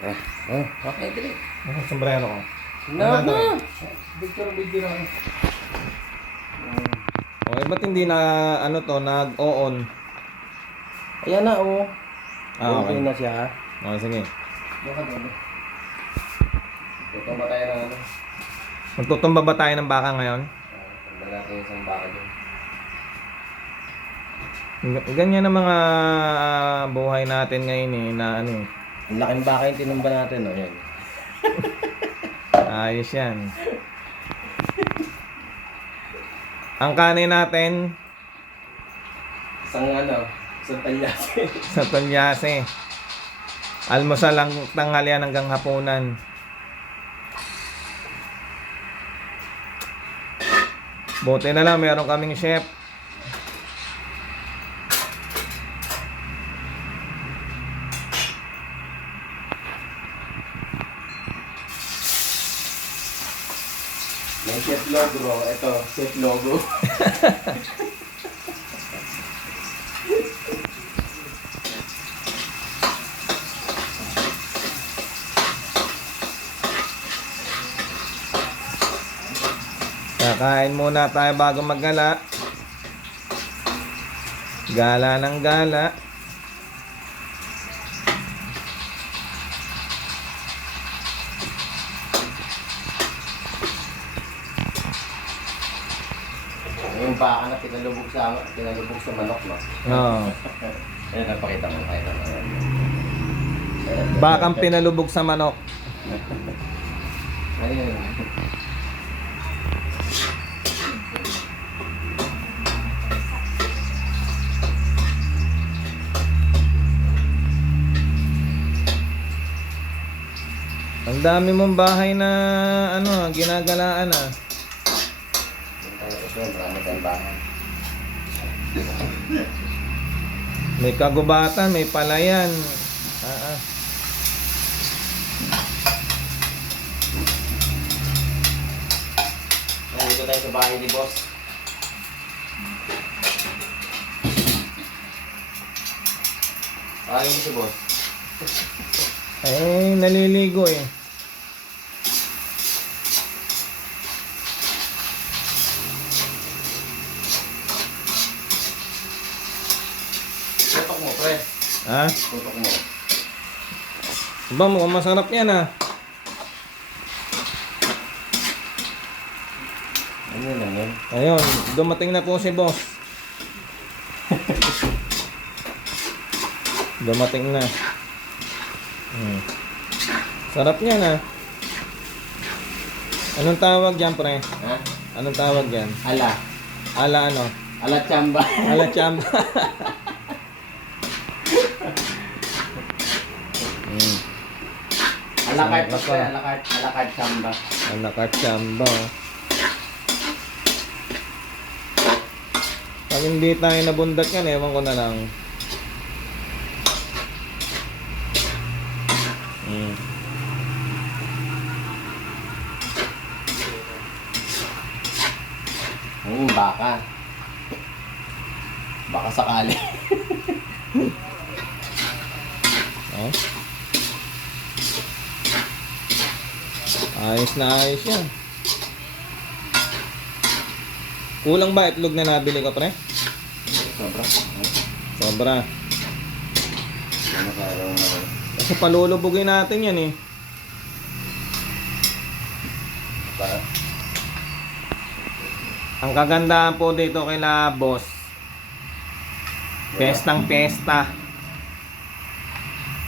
Okay, dali. Ang sombrero ko. No. Video lang. Okay, ba't hindi na ano to, nag-on? Ayan na, oh. Okay. Okay na siya, ha? Okay, sige. Baka doon. Ito ba tayo ng ano? Magtutumba ba tayo ng baka ngayon? Tanda natin yung isang baka dyan. Ganyan ang mga buhay natin ngayon eh, na ano eh. Ang laking baka yung tinumba natin, oh. Yan. Ayos yan. Ang kanin natin Isang ano, isang talyasi. sa Talyase. Almusal lang tanghalian hanggang hapunan. Buti na lang meron kaming chef. May chef logo, ito, chef logo. Kakain muna tayo bago maggala. Gala ng gala. Yung baka na pinalubog sa manok, no? Oo. Ayan, napakita mo, kahit ano. Bakang pinalubog sa manok. Ayun. Ang dami mong bahay na ano, ginagalaan ah. Ito, marami tayong bahay. May kagubatan, may palayan. Ah. Nandito tayo sa bahay ni boss. Ayun si boss. Eh, naliligo eh. Tutok mo, pre. Ha? Tutok mo. Ba, mukhang masarap yan ah. Ano lang yun? Ayun, dumating na po si boss. Dumating na. Sarap niyan ah. Anong tawag dyan, pre? Ha? Anong tawag dyan? Ala. Ala ano? Ala chamba. Ala chamba. Ala cart, Sarap pre. ah. Ala cart chamba. Ala chamba. Pag hindi tayo nabundat yan, ewan ko na lang. Baka. Baka sakali. Oh. Ayos na ayos yan. Kulang ba itlog na nabili ko, pre? Sobra. Sobra. Ano ka araw na? Kasi palulubugin natin yan eh. Para? Ang kagandahan po dito kila boss, pestang pesta.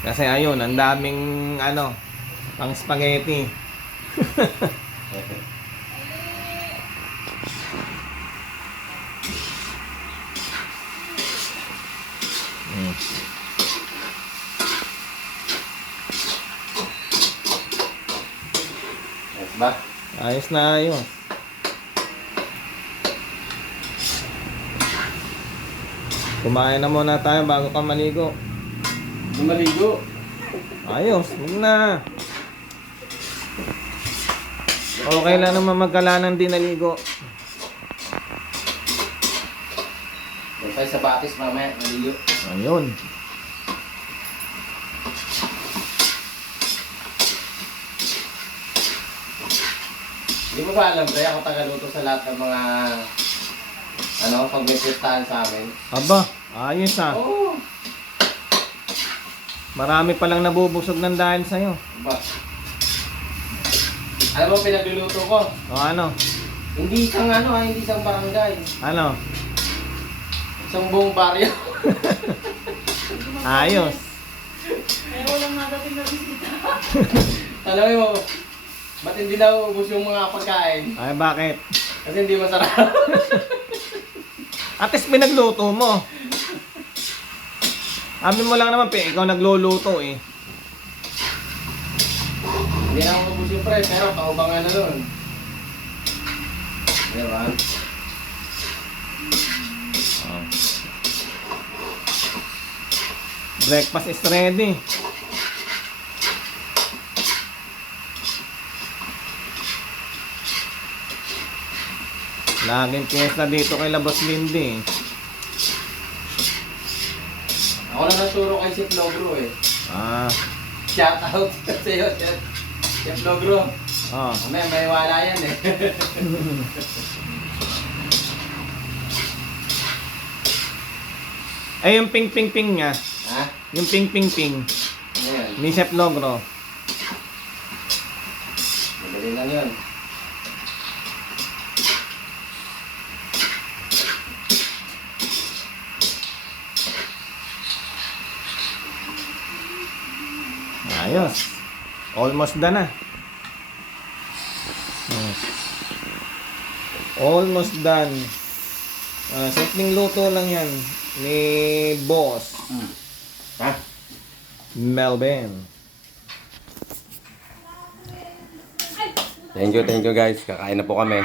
Kasi ayun, ang daming ano, pang spaghetti. Yes ba? Ayos na ayos. Kumain na muna tayo bago ka maligo. Maligo. Ayos, huwag na. Okay lang naman magkalanan din naligo. Doon tayo sa batis mamaya. Maligo. Ayun. Hindi mo ba alam, pre? Ako tagaluto sa lahat ng mga pag may pistahan sa amin. Aba, ayos ah. Oo. Marami palang nabubusog ng dahil sa'yo. Ba? Alam mo pinagluluto ko? O ano? Hindi isang hindi isang barangay. Ano? Isang buong baryo. Ayos. Pero walang nadating na bisita. Alam mo, ba't hindi na uubos yung mga pagkain? Ay, bakit? Kasi hindi masarap. At least pinagluto mo. Amin mo lang naman, ikaw nagluluto eh. Hindi na uubos yung pre, pero kaubangan na nun. Diba? Oh. Breakfast is ready. Laging piyesta dito kay Labos Lindy. Ako lang naturo kay Chef Logro eh. Ah, Shout out sa iyo, Chef Logro. oh. May wala yan eh. Eh, yung ping-ping-ping niya. Ha? Yung ping-ping-ping. Ayan. Ni Chef Logro. Madali lang yun. Ayos. Almost done na. Almost done. Simpleng luto lang yan. Ni Boss Ha? Melvin. Thank you guys. Kakain na po kami.